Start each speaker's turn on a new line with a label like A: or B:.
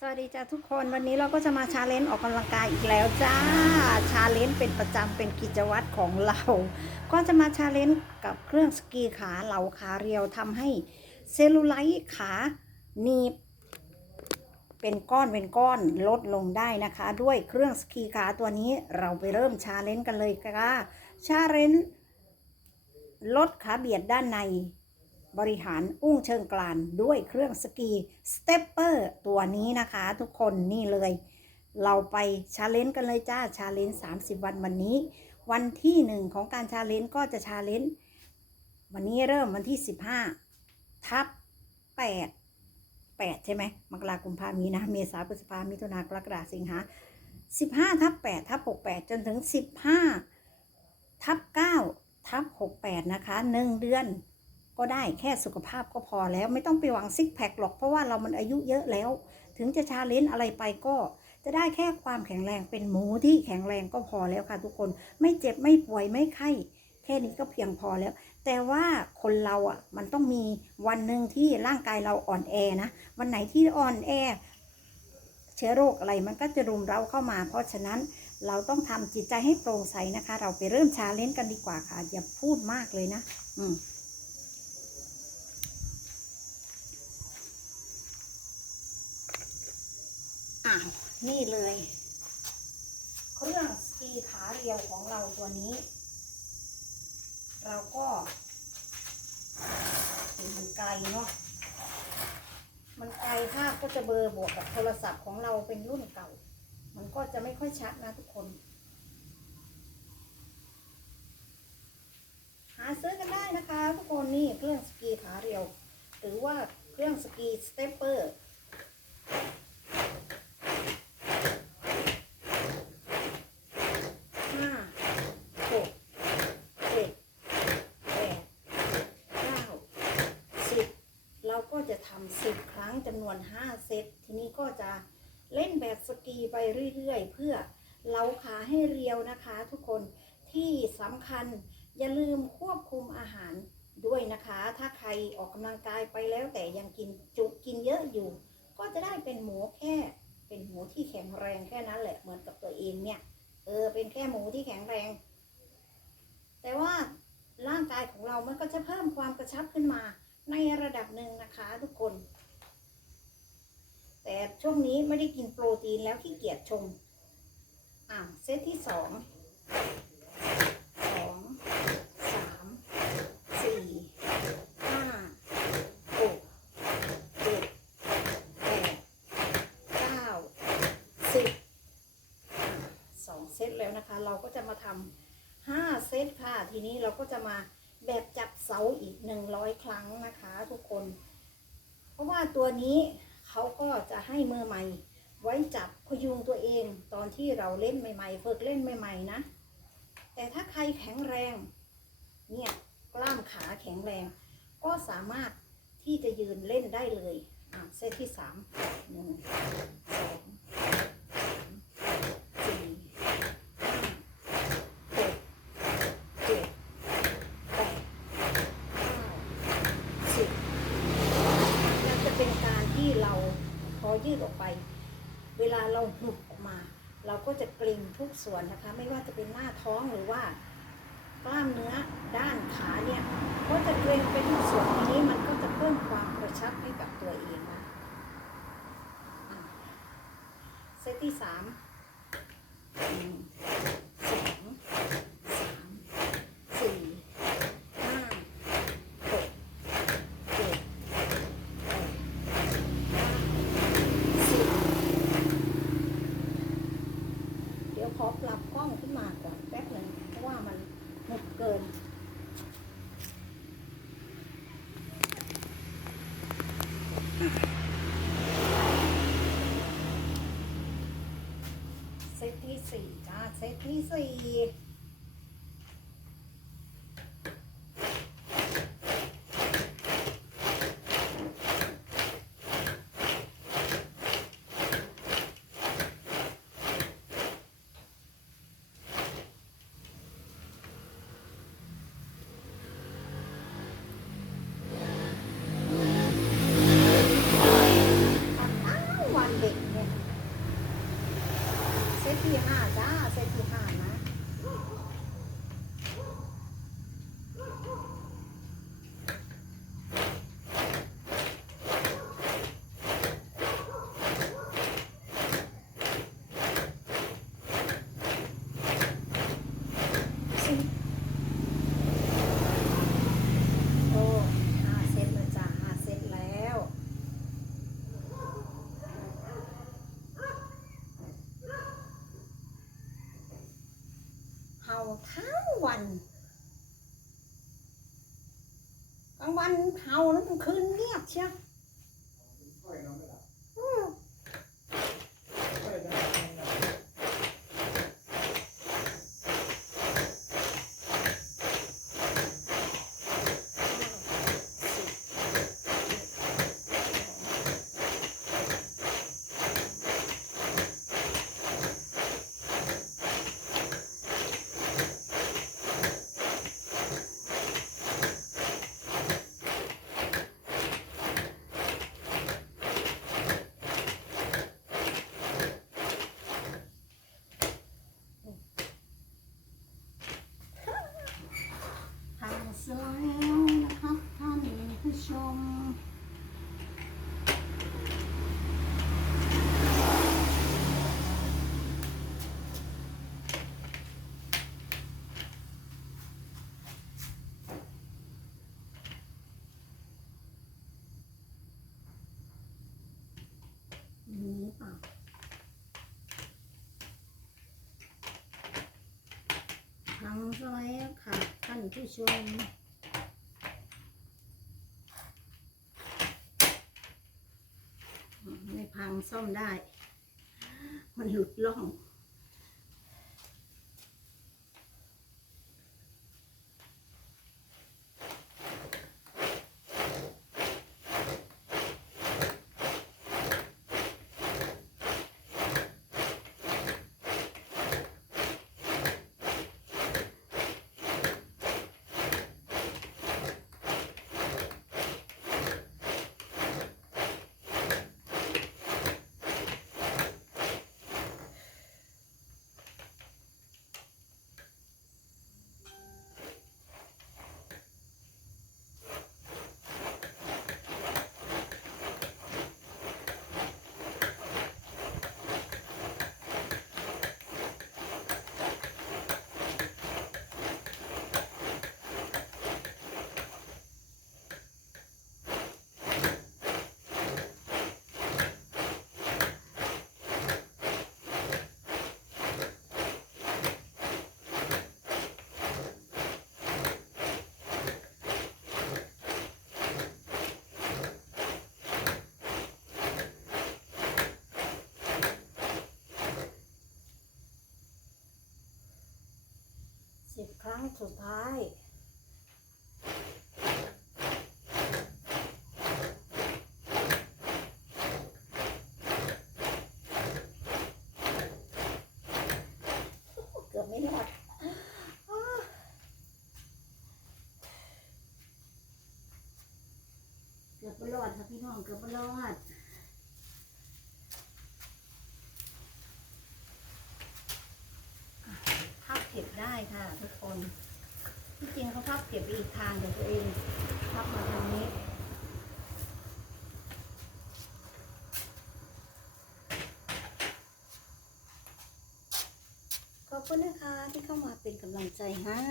A: สวัสดีจ้าทุกคนวันนี้เราก็จะมาชาเลนจ์ออกกำลังกายอีกแล้วจ้าชาเลนจ์เป็นประจำเป็นกิจวัตรของเรา ก็จะมาชาเลนจ์กับเครื่องสกีขาเหลาขาเรียวทำให้เซลลูไลท์ขาหนีบเป็นก้อนเป็นก้อนลดลงได้นะคะ ด้วยเครื่องสกีขาตัวนี้เราไปเริ่มชาเลนจ์กันเลยค่ะชาเลนจ์ลดขาเบียดด้านใน บริหารอุ้งเชิงกรานด้วยเครื่องสกีสเตปเปอร์ตัวนี้นะคะทุกคนนี่เลย เราไปชาเลนจ์กันเลยจ้าชาเลนจ์30 วันวันนี้ วันที่หนึ่งของการชาเลนจ์ก็จะชาเลนจ์วันนี้เริ่มวันที่ 15 ทับ 8 8 ใช่ไหมมกราคมพามีนะ เมษาพฤษภามิถุนากรกฎาสิงหา15ทับ8ทับ68 จนถึง 15ทับ9ทับ68 นะคะ 1 เดือน ก็ได้แค่สุขภาพก็พอแล้วไม่ต้องไปหวังซิกแพคหรอกเพราะว่าเรามันอายุเยอะแล้ว ถึงจะชาเลนจ์อะไรไปก็จะได้แค่ความแข็งแรงเป็นหมูที่แข็งแรงก็พอแล้วค่ะทุกคนไม่เจ็บไม่ป่วยไม่ไข้แค่นี้ก็เพียงพอแล้ว แต่ว่าคนเราอะมันต้องมีวันหนึ่งที่ร่างกายเราอ่อนแอนะวันไหนที่อ่อนแอ เชื้อโรคอะไรมันก็จะรุมเราเข้ามา เพราะฉะนั้นเราต้องทำจิตใจให้โปร่งใสนะคะ เราไปเริ่มชาเลนจ์กันดีกว่าค่ะอย่าพูดมากเลยนะ อืมาว นี่เลย เครื่องสกีขาเรียวของเราตัวนี้ เราก็เห็นมันไกลเนาะ มันไกลภาพก็จะเบอร์บวกกับโทรศัพท์ของเราเป็นรุ่นเก่า มันก็จะไม่ค่อยชัดนะทุกคน หาซื้อกันได้นะคะ ทุกคนนี่เครื่องสกีขาเรียว หรือว่าเครื่องสกีสเตปเปอร์ ห้าหกเจ็ดแปดเก้าสิบเราก็จะทำสิบครั้งจำนวนห้าเซต ทีนี้ก็จะเล่นแบบสกีไป เรื่อยๆ เพื่อเล้าขาให้เรียวนะคะทุกคนที่สำคัญอย่าลืมควบคุมอาหารด้วยนะคะ ถ้าใครออกกำลังกายไปแล้วแต่ยังกินจุกินเยอะอยู่ ก็จะได้เป็นหมูแค่ เป็นหมูที่แข็งแรงแค่นั้นแหละเหมือนกับตัวเองเนี่ยเออเป็นแค่หมูที่แข็งแรง แต่ว่าร่างกายของเรามันก็จะเพิ่มความกระชับขึ้นมาในระดับหนึ่งนะคะทุกคน แต่ช่วงนี้ไม่ได้กินโปรตีนแล้วขี้เกียจชงอ่าเซตที่สองสองสามสี่ห้าหกเจ็ดแปดเก้าสิบสองเซตแล้วนะคะ เราก็จะมาทำห้าเซตค่ะ ทีนี้เราก็จะมาแบบจับเสาอีกหนึ่งร้อยครั้งนะคะทุกคน เพราะว่าตัวนี้ เขาก็จะให้มือใหม่ ไว้จับพยุงตัวเองตอนที่เราเล่นใหม่ๆฝึกเล่นใหม่ๆนะ แต่ถ้าใครแข็งแรง เนี่ยกล้ามขาแข็งแรง ก็สามารถที่จะยืนเล่นได้เลยอะเซตที่สามหนึ่งสองสามสี่ห้าหกเจ็ดแปดเก้าสิบนั่นจะเป็นการที่เราพอ ยืดออกไป เวลาเราหุบออกมา เราก็จะกลิ่งทุกส่วนนะคะ ไม่ว่าจะเป็นหน้าท้องหรือว่ากล้ามเนื้อด้านขาเนี่ยก็จะเกร็งไปทุกส่วนทีนี้มันก็จะเพิ่มความกระชับให้กับตัวเองนะเซตที่สามหนึ่งสองสามสี่ห้าหกเจ็ดแปดเก้าสิบเดี๋ยวขอปรับกล้องขึ้นมาก่อนแป๊บหนึ่งเพราะว่ามันหนุกเกิน เซตที่ สี่จ้าเซตที่สี่อ้าววันเด็ก เนี่ยเซตที่ห้าจ้าเซตที่ห้านะ สิโอ้ห้าเซตแล้วจ้าห้าเซตแล้ว เห่า ทั้งวันกลางวันเห่าแล้วกลางคืนเงียบเชียว
B: ค่อยนอนไม่หลับ
A: อืม
B: ค่อยจะนอนไม่หลับ
A: ทางเสแล้วนะครับท่านผู้ชม นี้เปล่า ทางเสแล้วค่ะท่านผู้ชมไม่พังซ่อมได้มันหลุดล่อง งสุดท้ายเกือบไม่รอดเกือบไม่รอดค่ะพี่น้องเกือบไม่รอด พับเก็บได้ ค่ะทุกคนที่จริงเขาพับเก็บอีกทางแต่ตัวเองพับมาทางนี้ขอบคุณนะคะที่เข้ามาเป็นกำลังใจให้